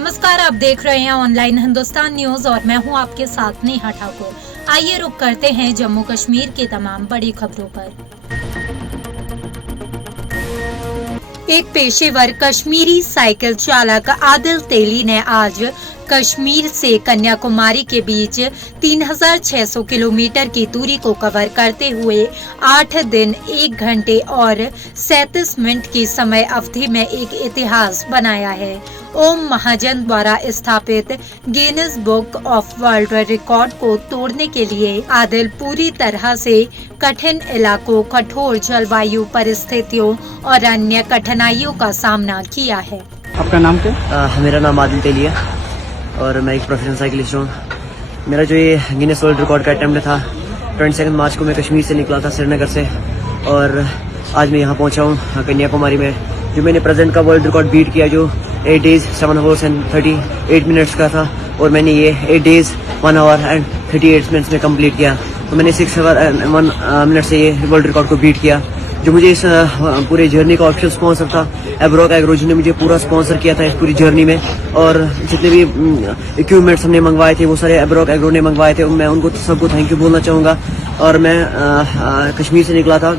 नमस्कार, आप देख रहे हैं ऑनलाइन हिंदुस्तान न्यूज और मैं हूं आपके साथ नेहा ठाकुर। आइए रुक करते हैं जम्मू कश्मीर की तमाम बड़ी खबरों पर। एक पेशेवर कश्मीरी साइकिल चालक आदिल तेली ने आज कश्मीर से कन्याकुमारी के बीच 3600 किलोमीटर की दूरी को कवर करते हुए 8 दिन 1 घंटे और 37 मिनट की समय अवधि में एक इतिहास बनाया है। ओम महाजन द्वारा स्थापित Guinness book of world record को तोड़ने के लिए आदिल पूरी तरह से कठिन इलाकों, कठोर जलवायु परिस्थितियों और अन्य कठिनाइयों का सामना किया है। आपका नाम क्या? मेरा नाम आदिल तेली है और मैं एक प्रोफेशनल साइकिलिस्ट हूँ। मेरा जो ये गिनीज वर्ल्ड रिकॉर्ड का अटेम्प्ट था 22 मार्च को मैं कश्मीर से निकला था, श्रीनगर से, और आज मैं यहाँ पहुँचा हूँ कन्याकुमारी में। जो मैंने प्रेजेंट का वर्ल्ड रिकॉर्ड बीट किया जो 8 days 7 hours and 38 minutes का था, और मैंने ये 8 days 1 hour and 38 minutes में कंप्लीट किया। तो मैंने 6 hour and 1 minute से ये वर्ल्ड रिकॉर्ड को बीट किया। जो मुझे इस पूरे जर्नी का ऑफिशियल स्पॉन्सर था एब्रोक एग्रो, जिन्होंने मुझे पूरा स्पॉन्सर किया था इस पूरी जर्नी में, और जितने भी इक्विपमेंट्स हमने मंगवाए थे वो सारे एब्रोक एग्रो ने मंगवाए थे। मैं उनको सबको थैंक यू बोलना चाहूँगा। और मैं कश्मीर से निकला था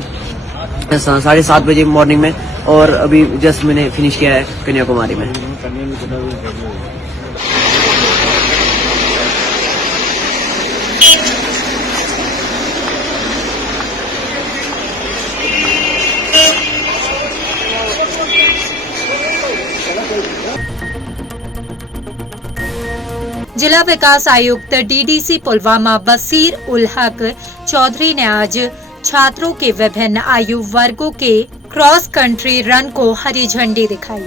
7:30 बजे मॉर्निंग में, और अभी जस्ट मैंने फिनिश किया है कन्याकुमारी में। जिला विकास आयुक्त डीडीसी पुलवामा बसीर उल हक चौधरी ने आज छात्रों के विभिन्न आयु वर्गों के क्रॉस कंट्री रन को हरी झंडी दिखाई।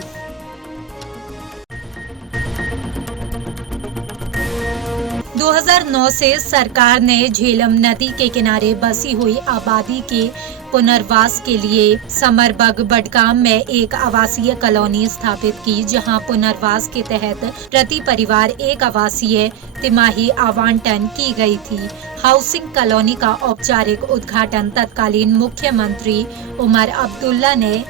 दो 2009 से सरकार ने झेलम नदी के किनारे बसी हुई आबादी के पुनर्वास के लिए समरबग बडगाम में एक आवासीय कॉलोनी स्थापित की, जहां पुनर्वास के तहत प्रति परिवार एक आवासीय तिमाही आवंटन की गई थी। हाउसिंग कॉलोनी का औपचारिक उद्घाटन तत्कालीन मुख्यमंत्री उमर अब्दुल्ला ने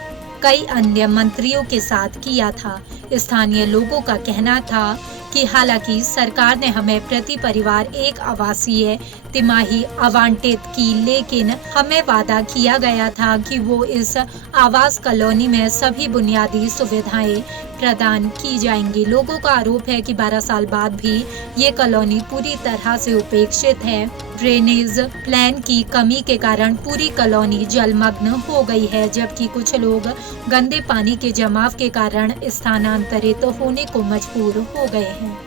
कई अन्य मंत्रियों के साथ किया था। स्थानीय लोगों का कहना था कि हालांकि सरकार ने हमें प्रति परिवार एक आवासीय तिमाही आवंटित की, लेकिन हमें वादा किया गया था कि वो इस आवास कॉलोनी में सभी बुनियादी सुविधाएं प्रदान की जाएंगी। लोगों का आरोप है कि 12 साल बाद भी ये कॉलोनी पूरी तरह से उपेक्षित है। ड्रेनेज प्लान की कमी के कारण पूरी कॉलोनी जलमग्न हो गई है, जबकि कुछ लोग गंदे पानी के जमाव के कारण स्थानांतरित होने को मजबूर हो गए हैं।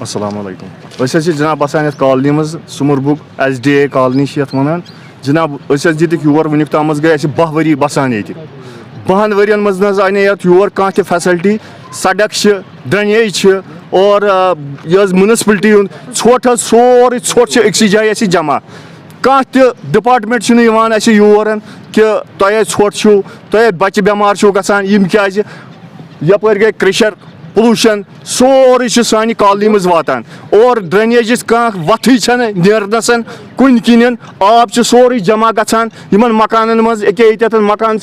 अस्सलाम वालेकुम। जनाब बसान कॉलोनी मज सुमरबुग SDA कॉलोनी वन जनाब दिख योर वुनिक ताम गई 10 वरी बसान ये 10 वरियन मज आने योर कह फैसिलिटी, सड़क ड्रेनेज और म्यूनसिपलिटी ोट सोरे ोट अक्सी जाए जमा। कह डिपार्टमेंट योर कि तुम ोट तुम बच्चे बेमार गम क्या यपर गई क्रेशर पोलूशन सोरे सान कॉलोनी मज वातान, और ड्रेनेज कह वथ नेरनस कुन किन आब सोरे जमा गसान मकान मज ये मकान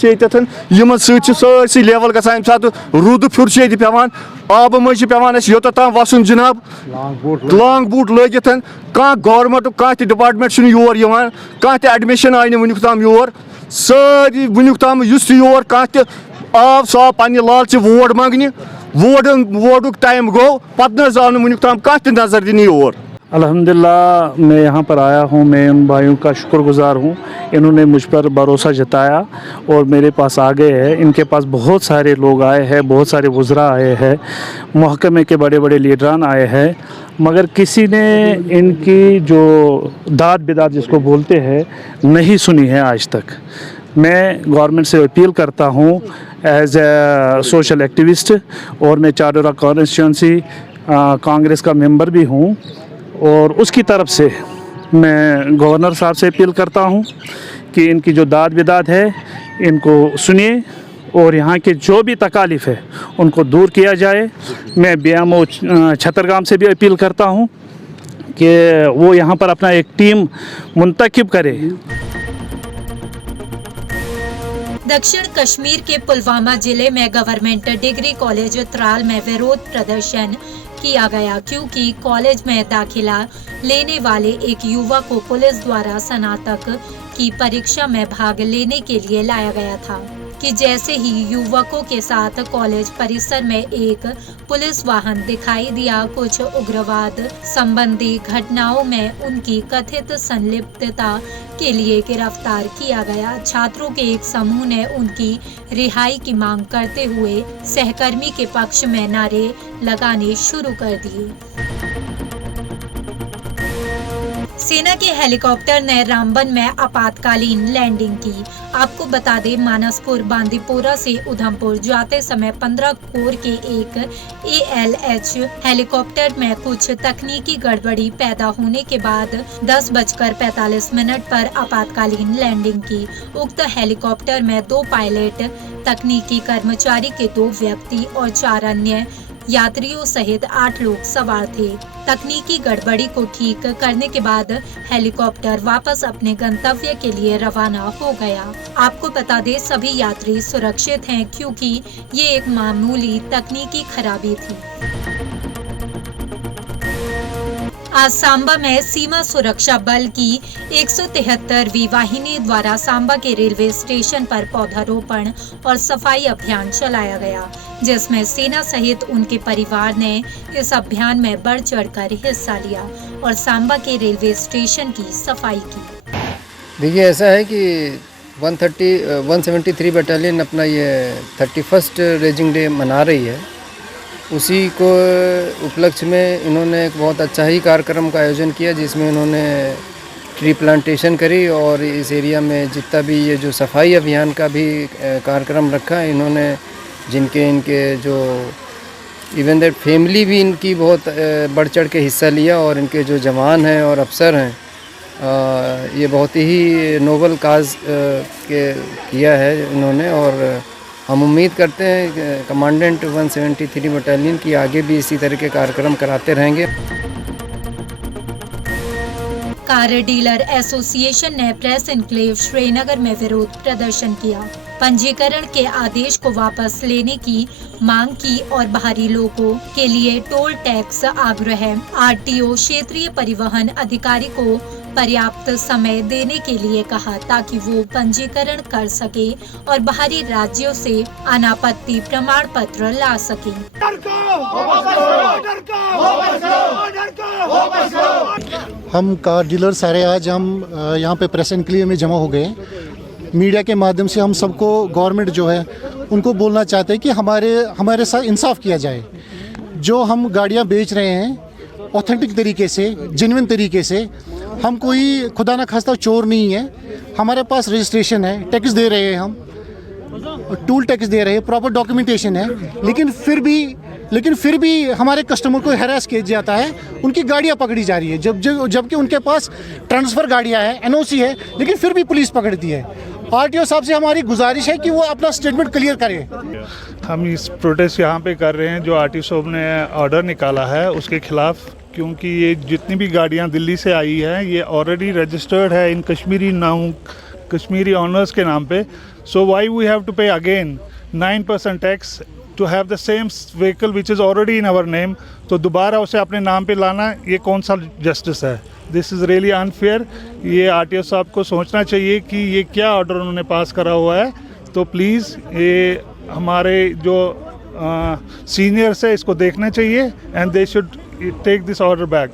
यमन ससी लेवल गसान यम सात रूद फिर पेवान आब मज पेवान योत ताम वसन जनाब लांग बूट लगित। कह गवर्नमेंट कह डिपार्टमेंट योर कह एडमिशन आय वुनिक ताम योर सारी वुनिक ताम योर कह आव साफ पन्ने लालच वोट मांगने वोटुक टाइम गो पत वुनिक ताम कह नजर दिन योर। अल्हम्दुलिल्लाह मैं यहाँ पर आया हूँ। मैं उन भाइयों का शुक्रगुजार हूँ, इन्होंने मुझ पर भरोसा जताया और मेरे पास आ गए हैं। इनके पास बहुत सारे लोग आए हैं, बहुत सारे वज़रा आए हैं, महकमे के बड़े बड़े लीडरान आए हैं, मगर किसी ने इनकी जो दाद बिदात जिसको बोलते हैं नहीं सुनी है आज तक। मैं गवर्नमेंट से अपील करता हूँ एज ए सोशल एक्टिविस्ट, और मैं चारोरा कॉन्स्टिट्यूंसी कांग्रेस का मेंबर भी हूँ, और उसकी तरफ से मैं गवर्नर साहब से अपील करता हूँ कि इनकी जो दाद बिदात है इनको सुनिए और यहाँ के जो भी तकालीफ है उनको दूर किया जाए। मैं BMO छतरगाम से भी अपील करता हूँ कि वो यहाँ पर अपना एक टीम मुंतखब करे। दक्षिण कश्मीर के पुलवामा जिले में गवर्नमेंट डिग्री कॉलेज त्राल में विरोध प्रदर्शन किया गया क्योंकि कॉलेज में दाखिला लेने वाले एक युवक को पुलिस द्वारा स्नातक की परीक्षा में भाग लेने के लिए लाया गया था कि जैसे ही युवकों के साथ कॉलेज परिसर में एक पुलिस वाहन दिखाई दिया, कुछ उग्रवाद संबंधी घटनाओं में उनकी कथित संलिप्तता के लिए गिरफ्तार किया गया। छात्रों के एक समूह ने उनकी रिहाई की मांग करते हुए सहकर्मी के पक्ष में नारे लगाने शुरू कर दिए। सेना के हेलीकॉप्टर ने रामबन में आपातकालीन लैंडिंग की। आपको बता दें, मानसपुर बांदीपोरा से उधमपुर जाते समय 15 कोर के एक ALH हेलीकॉप्टर में कुछ तकनीकी गड़बड़ी पैदा होने के बाद 10:45 पर आपातकालीन लैंडिंग की। उक्त हेलीकॉप्टर में 2 पायलट, तकनीकी कर्मचारी के 2 व्यक्ति और 4 अन्य यात्रियों सहित 8 लोग सवार थे। तकनीकी गड़बड़ी को ठीक करने के बाद हेलीकॉप्टर वापस अपने गंतव्य के लिए रवाना हो गया। आपको बता दें, सभी यात्री सुरक्षित हैं क्योंकि ये एक मामूली तकनीकी खराबी थी। आज सांबा में सीमा सुरक्षा बल की 173वीं वाहिनी द्वारा सांबा के रेलवे स्टेशन पर पौधारोपण और सफाई अभियान चलाया गया, जिसमें सेना सहित उनके परिवार ने इस अभियान में बढ़ चढ़कर हिस्सा लिया और सांबा के रेलवे स्टेशन की सफाई की। देखिए, ऐसा है कि 173 बटालियन अपना ये 31st रेजिंग डे मना रही है। उसी को उपलक्ष्य में इन्होंने एक बहुत अच्छा ही कार्यक्रम का आयोजन किया, जिसमें इन्होंने ट्री प्लांटेशन करी और इस एरिया में जितना भी ये जो सफाई अभियान का भी कार्यक्रम रखा, इन्होंने इनके जो इवन दैट फैमिली भी इनकी बहुत बढ़ चढ़ के हिस्सा लिया और इनके जो जवान हैं और अफसर हैं, ये बहुत ही नोबल काज किया है इन्होंने। और हम उम्मीद करते हैं कमांडेंट 173 बटालियन की आगे भी इसी तरह के कार्यक्रम कराते रहेंगे। कार डीलर एसोसिएशन ने प्रेस एनक्लेव श्रीनगर में विरोध प्रदर्शन किया, पंजीकरण के आदेश को वापस लेने की मांग की और बाहरी लोगों के लिए टोल टैक्स आग्रह। RTO क्षेत्रीय परिवहन अधिकारी को पर्याप्त समय देने के लिए कहा ताकि वो पंजीकरण कर सके और बाहरी राज्यों से अनापत्ति प्रमाण पत्र ला सके। हम कार डीलर सारे आज हम यहाँ पे प्रेस एनक्लेव में जमा हो गए। मीडिया के माध्यम से हम सबको गवर्नमेंट जो है उनको बोलना चाहते हैं कि हमारे साथ इंसाफ किया जाए। जो हम गाड़ियाँ बेच रहे हैं ऑथेंटिक तरीके से, जेन्युइन तरीके से, हम कोई खुदा ना खास्ता चोर नहीं है। हमारे पास रजिस्ट्रेशन है, टैक्स दे रहे हैं, हम टूल टैक्स दे रहे हैं, प्रॉपर डॉक्यूमेंटेशन है, लेकिन फिर भी हमारे कस्टमर को हैरास किया जाता है। उनकी गाड़ियाँ पकड़ी जा रही है जबकि उनके पास ट्रांसफ़र गाड़ियाँ हैं, NOC है, लेकिन फिर भी पुलिस पकड़ती है। RTO साहब से हमारी गुजारिश है कि वो अपना स्टेटमेंट क्लियर करें। हम इस प्रोटेस्ट यहाँ पे कर रहे हैं जो RTO साहब ने ऑर्डर निकाला है उसके खिलाफ, क्योंकि ये जितनी भी गाड़ियाँ दिल्ली से आई हैं ये ऑलरेडी रजिस्टर्ड है इन कश्मीरी ऑनर्स के नाम पे। So why we have to pay again 9% tax to have the same vehicle which is already in our name. तो दोबारा उसे अपने नाम पे लाना, ये कौन सा जस्टिस है? This is really unfair. ये RTO साहब को सोचना चाहिए कि ये क्या ऑर्डर उन्होंने पास करा हुआ है। तो प्लीज़ ये हमारे जो सीनियर्स है इसको देखना चाहिए and they should take this order back.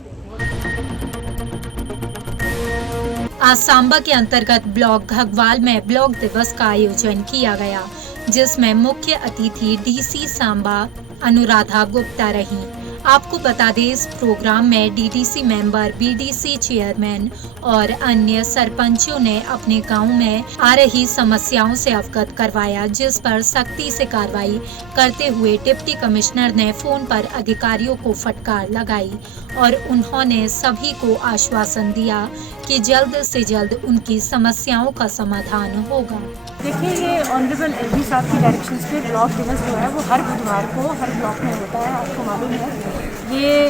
आज सांबा के अंतर्गत ब्लॉक घगवाल में ब्लॉक दिवस का आयोजन किया गया, जिसमें मुख्य अतिथि DC सांबा अनुराधा गुप्ता रही। आपको बता दें, इस प्रोग्राम में DDC मेंबर, BDC चेयरमैन और अन्य सरपंचों ने अपने गांव में आ रही समस्याओं से अवगत करवाया, जिस पर सख्ती से कार्रवाई करते हुए डिप्टी कमिश्नर ने फोन पर अधिकारियों को फटकार लगाई और उन्होंने सभी को आश्वासन दिया कि जल्द से जल्द उनकी समस्याओं का समाधान होगा। देखिए, ये ऑनरेबल LG साहब की डायरेक्शंस पे ब्लॉक दिवस जो है वो हर बुधवार को हर ब्लॉक में होता है, आपको मालूम है। ये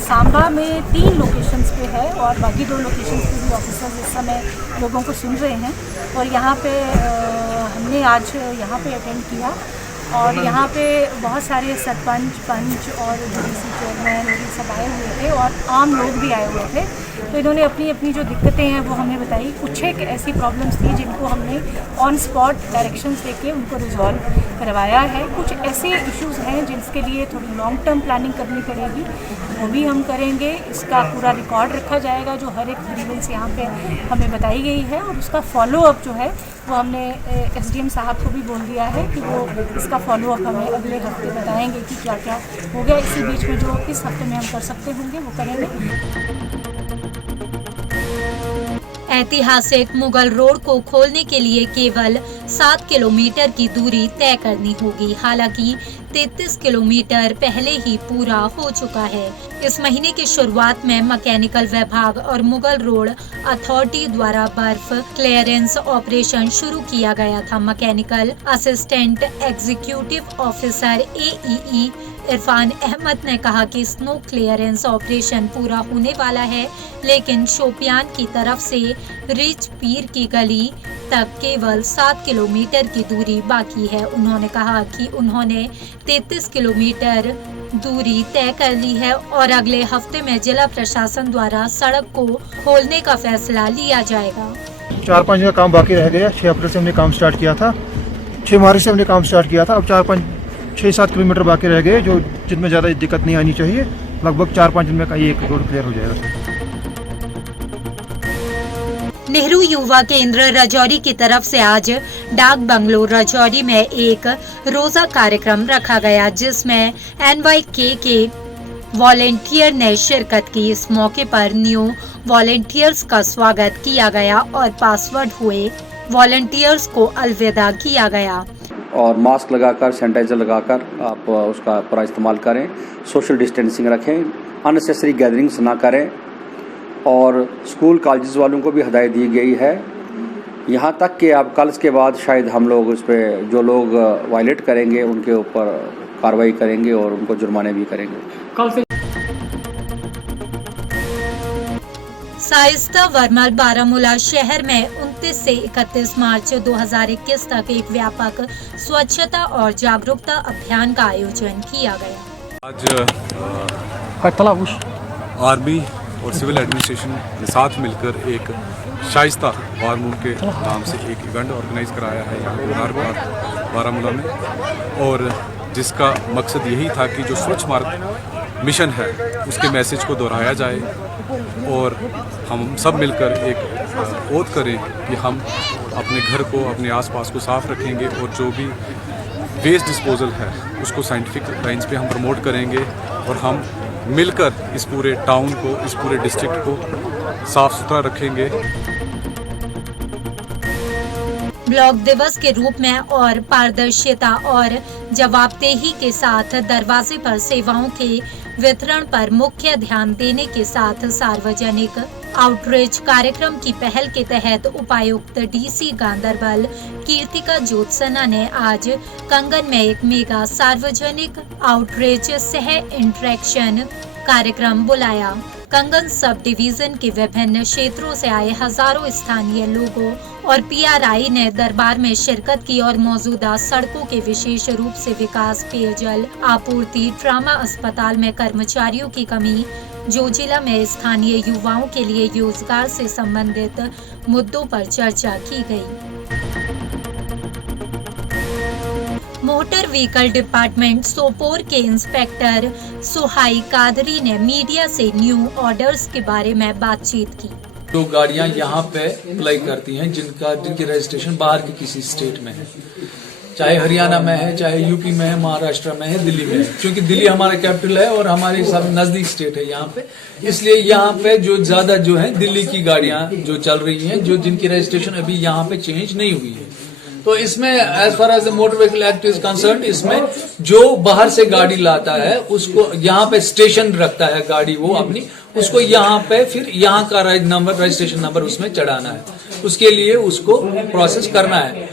सांबा में 3 लोकेशंस पे है और बाकी 2 लोकेशंस पे भी ऑफिसर्स इस समय लोगों को सुन रहे हैं। और यहाँ पे हमने आज यहाँ पे अटेंड किया और यहाँ पे बहुत सारे सरपंच, पंच और DDC चेयरमैन ये सब आए हुए थे और आम लोग भी आए हुए थे। तो इन्होंने अपनी अपनी जो दिक्कतें हैं वो हमें बताई। कुछ एक ऐसी प्रॉब्लम्स थी जिनको हमने ऑन स्पॉट डायरेक्शंस देके उनको रिजॉल्व करवाया है। कुछ ऐसे इश्यूज़ हैं जिसके लिए थोड़ी लॉन्ग टर्म प्लानिंग करनी पड़ेगी, वो भी हम करेंगे। इसका पूरा रिकॉर्ड रखा जाएगा जो हर एक ग्रीवेंस यहाँ पे हमें बताई गई है, और उसका फॉलोअप जो है वो हमने SDM साहब को भी बोल दिया है कि वो इसका फॉलोअप हमें अगले हफ्ते बताएंगे कि क्या क्या हो गया। इसी बीच में जो इस हफ्ते में हम कर सकते होंगे वो करेंगे। ऐतिहासिक मुगल रोड को खोलने के लिए केवल 7 किलोमीटर की दूरी तय करनी होगी। हालांकि 33 किलोमीटर पहले ही पूरा हो चुका है। इस महीने की शुरुआत में मैकेनिकल विभाग और मुगल रोड अथॉरिटी द्वारा बर्फ क्लियरेंस ऑपरेशन शुरू किया गया था। Mechanical assistant executive officer AEE Irfan Ahmed ने कहा कि स्नो क्लियरेंस ऑपरेशन पूरा होने वाला है, लेकिन शोपियान की तरफ से रिच पीर की गली तक केवल 7 किलोमीटर की दूरी बाकी है। उन्होंने कहा कि उन्होंने 33 किलोमीटर दूरी तय कर ली है और अगले हफ्ते में जिला प्रशासन द्वारा सड़क को खोलने का फैसला लिया जाएगा। 4-5 का काम बाकी रह गया। 6 अप्रैल से हमने काम स्टार्ट किया था, 6 मार्च से हमने काम स्टार्ट किया था। अब 6-7 किलोमीटर बाकी रह गए जो जिनमें ज़्यादा दिक्कत नहीं आनी चाहिए। लगभग 4-5 दिन में ये एक रोड क्लियर हो जाएगा। नेहरू युवा केंद्र राजौरी की तरफ से आज डाक बंगलो राजौरी में एक रोजा कार्यक्रम रखा गया, जिसमें NYK के वॉलेंटियर ने शिरकत की। इस मौके पर न्यू वॉलेंटियर्स का स्वागत किया गया और पासवर्ड हुए वॉलेंटियर्स को अलविदा किया गया। और मास्क लगाकर, सैनिटाइजर लगाकर आप उसका पूरा इस्तेमाल करें, सोशल डिस्टेंसिंग रखें, अननेसेसरी गैदरिंग्स ना करें। और स्कूल कॉलेजेस वालों को भी हिदायत दी गई है, यहाँ तक कि अब कल के बाद शायद हम लोग उस पर जो लोग वायलेट करेंगे उनके ऊपर कार्रवाई करेंगे और उनको जुर्माने भी करेंगे। शाइस्ता वर्मल बारामूला शहर में 29 से 31 मार्च 2021 तक एक व्यापक स्वच्छता और जागरूकता अभियान का आयोजन किया गया। आज आर्मी और सिविल एडमिनिस्ट्रेशन के साथ मिलकर एक शाइस्ता हारमोन के नाम से एक इवेंट ऑर्गेनाइज कराया है यहाँ बारामूला में, और जिसका मकसद यही था कि जो स्वच्छ भारत मिशन है उसके मैसेज को दोहराया जाए और हम सब मिलकर एक ओथ करें कि हम अपने घर को, अपने आसपास को साफ रखेंगे और जो भी वेस्ट डिस्पोजल है उसको साइंटिफिक लाइंस पे हम प्रमोट करेंगे और हम मिलकर इस पूरे टाउन को, इस पूरे डिस्ट्रिक्ट को साफ सुथरा रखेंगे। ब्लॉक दिवस के रूप में और पारदर्शिता और जवाबदेही के साथ दरवाजे पर सेवाओं के वितरण पर मुख्य ध्यान देने के साथ सार्वजनिक आउटरीच कार्यक्रम की पहल के तहत उपायुक्त DC गांधरबल कीर्तिका ज्योत्सना ने आज कंगन में एक मेगा सार्वजनिक आउटरीच सह इंटरेक्शन कार्यक्रम बुलाया। कंगन सब डिवीजन के विभिन्न क्षेत्रों से आए हजारों स्थानीय लोगों और PRI ने दरबार में शिरकत की और मौजूदा सड़कों के विशेष रूप से विकास, पेयजल आपूर्ति, ट्रामा अस्पताल में कर्मचारियों की कमी, जो जिला में स्थानीय युवाओं के लिए रोजगार से संबंधित मुद्दों पर चर्चा की गई। मोटर व्हीकल डिपार्टमेंट सोपोर के इंस्पेक्टर सुहाई कादरी ने मीडिया से न्यू ऑर्डर्स के बारे में बातचीत की। जो गाड़ियां यहाँ पे अप्लाई करती हैं जिनकी रजिस्ट्रेशन बाहर के किसी स्टेट में है, चाहे हरियाणा में है, चाहे यूपी में है, महाराष्ट्र में है, दिल्ली में है, क्योंकि दिल्ली हमारा कैपिटल है और हमारे सब नजदीक स्टेट है यहाँ पे, इसलिए यहाँ पे जो ज्यादा जो है दिल्ली की गाड़ियां जो चल रही हैं, जो जिनकी रजिस्ट्रेशन अभी यहाँ पे चेंज नहीं हुई है। तो इसमें as far as the motor vehicle act is concern, इसमें जो बाहर से गाड़ी लाता है उसको यहाँ पे स्टेशन रखता है गाड़ी वो अपनी, उसको यहाँ पे फिर यहाँ का रजिस्ट्रेशन नंबर उसमें चढ़ाना है, उसके लिए उसको प्रोसेस करना है।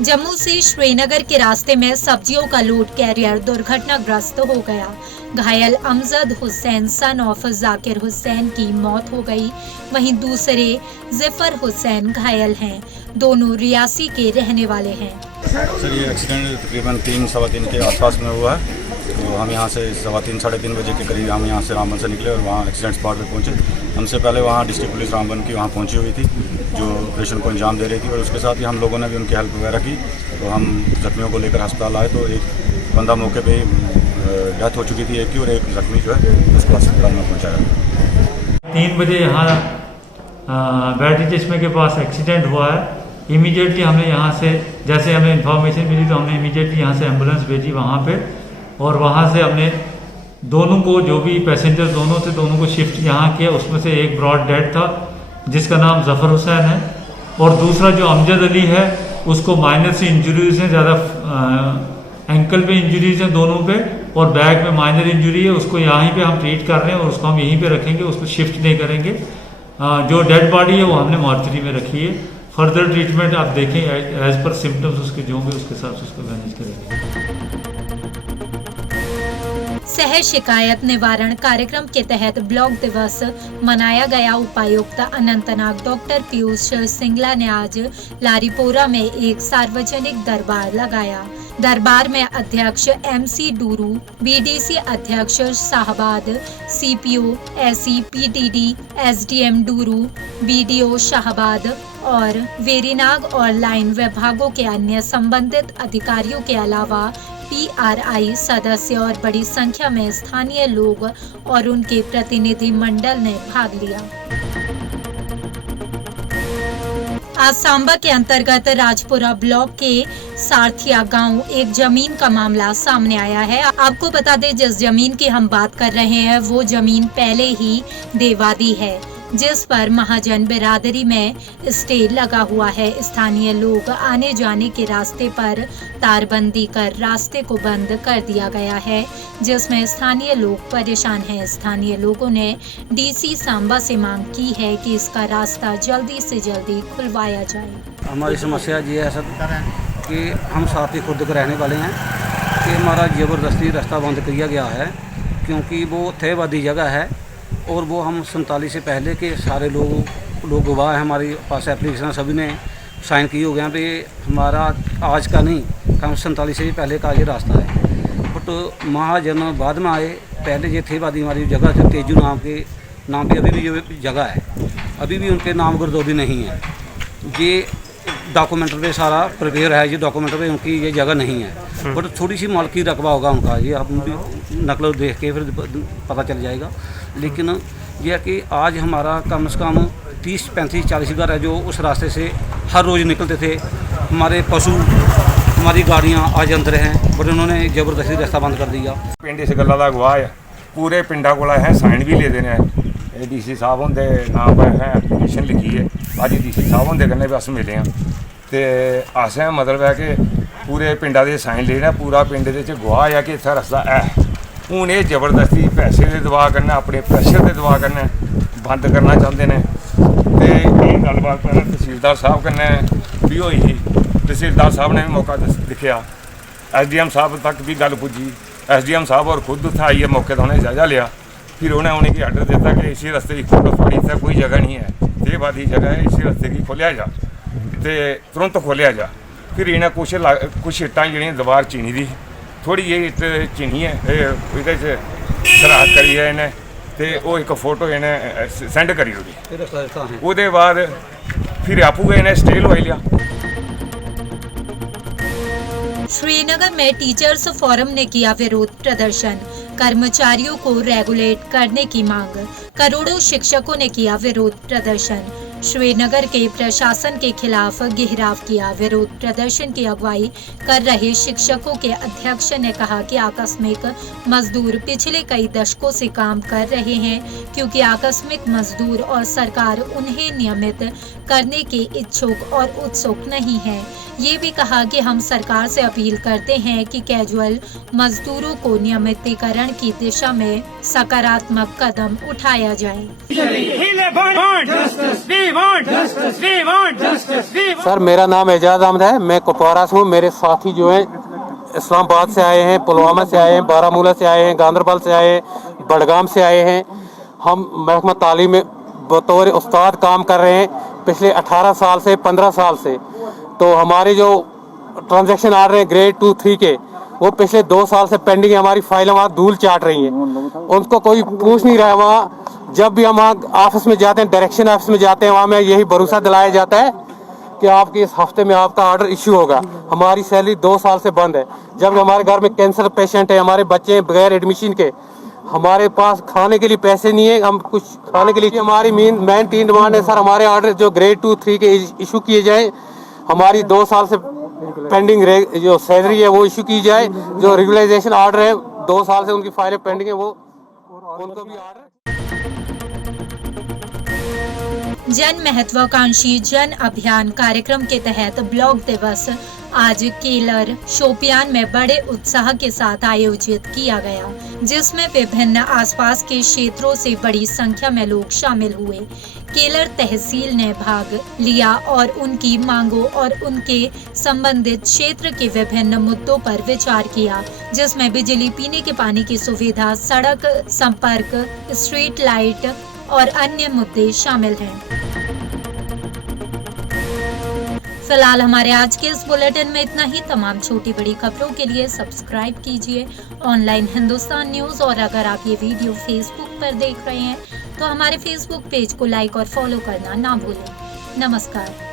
जम्मू से श्रीनगर के रास्ते में सब्जियों का लोड कैरियर दुर्घटनाग्रस्त हो गया। घायल अमजद हुसैन सन ऑफ जाकिर हुसैन की मौत हो गई, वहीं दूसरे जिफर हुसैन घायल हैं। दोनों रियासी के रहने वाले हैं। सर ये एक्सीडेंट तकरीबन 3-3:15 के आसपास में हुआ है। तो हम यहाँ से 3:15 साढ़े 3 बजे के करीब हम यहाँ से रामबन से निकले और वहाँ एक्सीडेंट स्पॉट पे पहुँचे। हमसे पहले वहाँ डिस्ट्रिक्ट पुलिस रामबन की वहाँ पहुँची हुई थी जो ऑपरेशन को अंजाम दे रही थी, और उसके साथ ही हम लोगों ने भी उनकी हेल्प वगैरह की। तो हम जख्मियों को लेकर अस्पताल आए तो एक बंदा मौके पर ही डेथ हो चुकी थी एक की, और एक जख्मी जो है उसको अस्पताल में पहुँचाया। 3 बजे यहाँ बैटरी चश्मे के पास एक्सीडेंट हुआ है। इमीडिएटली हमने यहाँ से, जैसे हमें इन्फॉर्मेशन मिली तो हमने इमीडिएटली यहाँ से एम्बुलेंस भेजी वहाँ पे, और वहाँ से हमने दोनों को, जो भी पैसेंजर दोनों थे, दोनों को शिफ्ट यहाँ किया। उसमें से एक ब्रॉड डेड था जिसका नाम जफ़र हुसैन है, और दूसरा जो अमजद अली है उसको माइनर से इंजरीज हैं, ज़्यादा एंकल पे इंजरीज हैं दोनों पे, और बैक में माइनर इंजरी है। उसको यहीं पे हम ट्रीट कर रहे हैं और उसको हम यहीं पे रखेंगे, उसको शिफ्ट नहीं करेंगे। जो डेड बॉडी है वो हमने मॉर्चरी में रखी है। फर्दर ट्रीटमेंट आप देखें एज पर सिम्टम्स उसके जो होंगे उसके हिसाब से उसको मैनेज करेंगे। शहर शिकायत निवारण कार्यक्रम के तहत ब्लॉक दिवस मनाया गया। उपायुक्त अनंतनाग डॉक्टर पीयूष सिंगला ने आज लारीपोरा में एक सार्वजनिक दरबार लगाया। दरबार में अध्यक्ष MC डूरू, BDC अध्यक्ष Shahabad, CPO, SE, PTD, SDM Dooru, BDO Shahabad और वेरीनाग और लाइन विभागों के अन्य संबंधित अधिकारियों के अलावा PRI सदस्य और बड़ी संख्या में स्थानीय लोग और उनके प्रतिनिधि मंडल ने भाग लिया। आज सांबा के अंतर्गत राजपुरा ब्लॉक के सारथिया गांव एक जमीन का मामला सामने आया है। आपको बता दें, जिस जमीन की हम बात कर रहे हैं वो जमीन पहले ही देवादी है, जिस पर महाजन बिरादरी में स्टे लगा हुआ है। स्थानीय लोग आने जाने के रास्ते पर तारबंदी कर रास्ते को बंद कर दिया गया है, जिसमें स्थानीय लोग परेशान हैं। स्थानीय लोगों ने DC सांबा से मांग की है कि इसका रास्ता जल्दी से जल्दी खुलवाया जाए। हमारी समस्या ये है सर कि हम साथी खुद के रहने वाले हैं कि हमारा ज़बरदस्ती रास्ता बंद किया गया है, क्योंकि वो तयवादी जगह है और वो हम 47 से पहले के सारे लोग गवाह हैं। हमारे पास एप्लीकेशन सभी ने साइन किए हो गए हैं कि हमारा आज का नहीं, कम 47 से पहले का ये रास्ता है। बट महाजन बाद में आए, पहले ये थेवादी हमारी जगह थे, तेजू नाम पे अभी भी ये जगह है, अभी भी उनके नाम गर्दोबी नहीं है। ये डॉक्यूमेंट पे सारा प्रिपेयर है, ये डॉक्यूमेंट पे उनकी ये जगह नहीं है, बट थोड़ी सी मालकी रकबा होगा उनका, ये हम भी नकल देख के फिर पता चल जाएगा। लेकिन यह है कि आज हमारा कम से कम 30, 35, 40 घर है जो उस रास्ते से हर रोज़ निकलते थे। हमारे पशु, हमारी गाड़ियाँ आज अंदर हैं, बट उन्होंने ज़बरदस्ती रास्ता बंद कर दिया। पिंड इस गल्ला दा गवाह है, पूरे पिंडा कोला है साइन भी ले देने हैं। DC साहब होंदे नाम पर है एप्लीकेशन लिखी है, अज DC साहब होंदे कन्नै भी अस मिले हैं ते असें मतलब है कि पूरे पिंडा दे साइन लेना, पूरा पिंड दे च गवाह है कि इत्थै रस्ता है। हूँ ये जबरदस्ती पैसे के दबाव कन्नै, अपने प्रेशर के दबाव कन्नै बंद करना चाहते हैं। तो ये गलबात तहसीलदार साहब कन्नै भी हुई ही, तहसीलदार साहब ने भी मौका दिखा, SDM साहब तक भी गल पुजी। SDM साहब और खुद उत्थे आइए मौके तो उन्हें जायजा लिया, फिर उन्हें उन्हें आर्डर दिता कि इसी रस्ते की खोलो, थोड़ी इतने कोई जगह नहीं है, तेवादी जगह है, इसी रस्ते की खोलिया जा, तो तुरंत खोलिया जा। फिर इन्हें कुछ इट्टां जी दीवार चीनी दी, थोड़ी जी इट चीनी है, शरारत करी है इन्हें, तो वो एक फोटो इन्हें सेंड करी ओड़ी। उसके बाद फिर आपू इन्हें स्टे लवाई लिया। श्रीनगर में टीचर्स फोरम ने किया विरोध प्रदर्शन, कर्मचारियों को रेगुलेट करने की मांग। करोड़ों शिक्षकों ने किया विरोध प्रदर्शन, श्रीनगर के प्रशासन के खिलाफ घेराव किया। विरोध प्रदर्शन की अगुवाई कर रहे शिक्षकों के अध्यक्ष ने कहा कि आकस्मिक मजदूर पिछले कई दशकों से काम कर रहे हैं, क्योंकि आकस्मिक मजदूर और सरकार उन्हें नियमित करने के इच्छुक और उत्सुक नहीं है। ये भी कहा कि हम सरकार से अपील करते हैं कि कैजुअल मजदूरों को नियमितीकरण की दिशा में सकारात्मक कदम उठाया जाए। सर, मेरा नाम एजाज अहमद है, मैं कुपवारा से हूँ। मेरे साथी जो हैं इस्लामाबाद से आए हैं, पुलवामा से आए हैं, बारामूला से आए हैं, गांधरबल से आए हैं, बडगाम से आए हैं। हम महकमा तालीम में बतौर उस्ताद काम कर रहे हैं पिछले 18 साल से, 15 साल से। तो हमारे जो ट्रांजैक्शन आ रहे हैं ग्रेड 2, 3 के, वो पिछले 2 साल से पेंडिंग है। हमारी फाइलें वहाँ धूल चाट रही हैं, उनको कोई पूछ नहीं रहा है। वहाँ जब भी हम वहाँ ऑफिस में जाते हैं, डायरेक्शन ऑफिस में जाते हैं, वहाँ में यही भरोसा दिलाया जाता है कि आपके इस हफ्ते में आपका ऑर्डर इश्यू होगा। हमारी सैलरी 2 साल से बंद है, जब हमारे घर में कैंसर पेशेंट है, हमारे बच्चे हैं बगैर एडमिशन के, हमारे पास खाने के लिए पैसे नहीं है, हम कुछ खाने के लिए। हमारी मेन 3 डिमांड है सर, हमारे ऑर्डर जो ग्रेड 2, 3 के इशू किए जाए, हमारी 2 साल से पेंडिंग जो सैलरी है वो इशू की जाए, जो रेगुलराइजेशन ऑर्डर है 2 साल से उनकी फाइलें पेंडिंग है वो उनको भी ऑर्डर। जन महत्वाकांक्षी जन अभियान कार्यक्रम के तहत ब्लॉक दिवस आज केलर शोपियान में बड़े उत्साह के साथ आयोजित किया गया, जिसमें विभिन्न आसपास के क्षेत्रों से बड़ी संख्या में लोग शामिल हुए। केलर तहसील ने भाग लिया और उनकी मांगों और उनके संबंधित क्षेत्र के विभिन्न मुद्दों पर विचार किया, जिसमें बिजली, पीने के पानी की सुविधा, सड़क संपर्क, स्ट्रीट लाइट और अन्य मुद्दे शामिल हैं। फिलहाल हमारे आज के इस बुलेटिन में इतना ही। तमाम छोटी बड़ी खबरों के लिए सब्सक्राइब कीजिए ऑनलाइन हिंदुस्तान न्यूज, और अगर आप ये वीडियो फेसबुक पर देख रहे हैं तो हमारे फेसबुक पेज को लाइक और फॉलो करना ना भूलें। नमस्कार।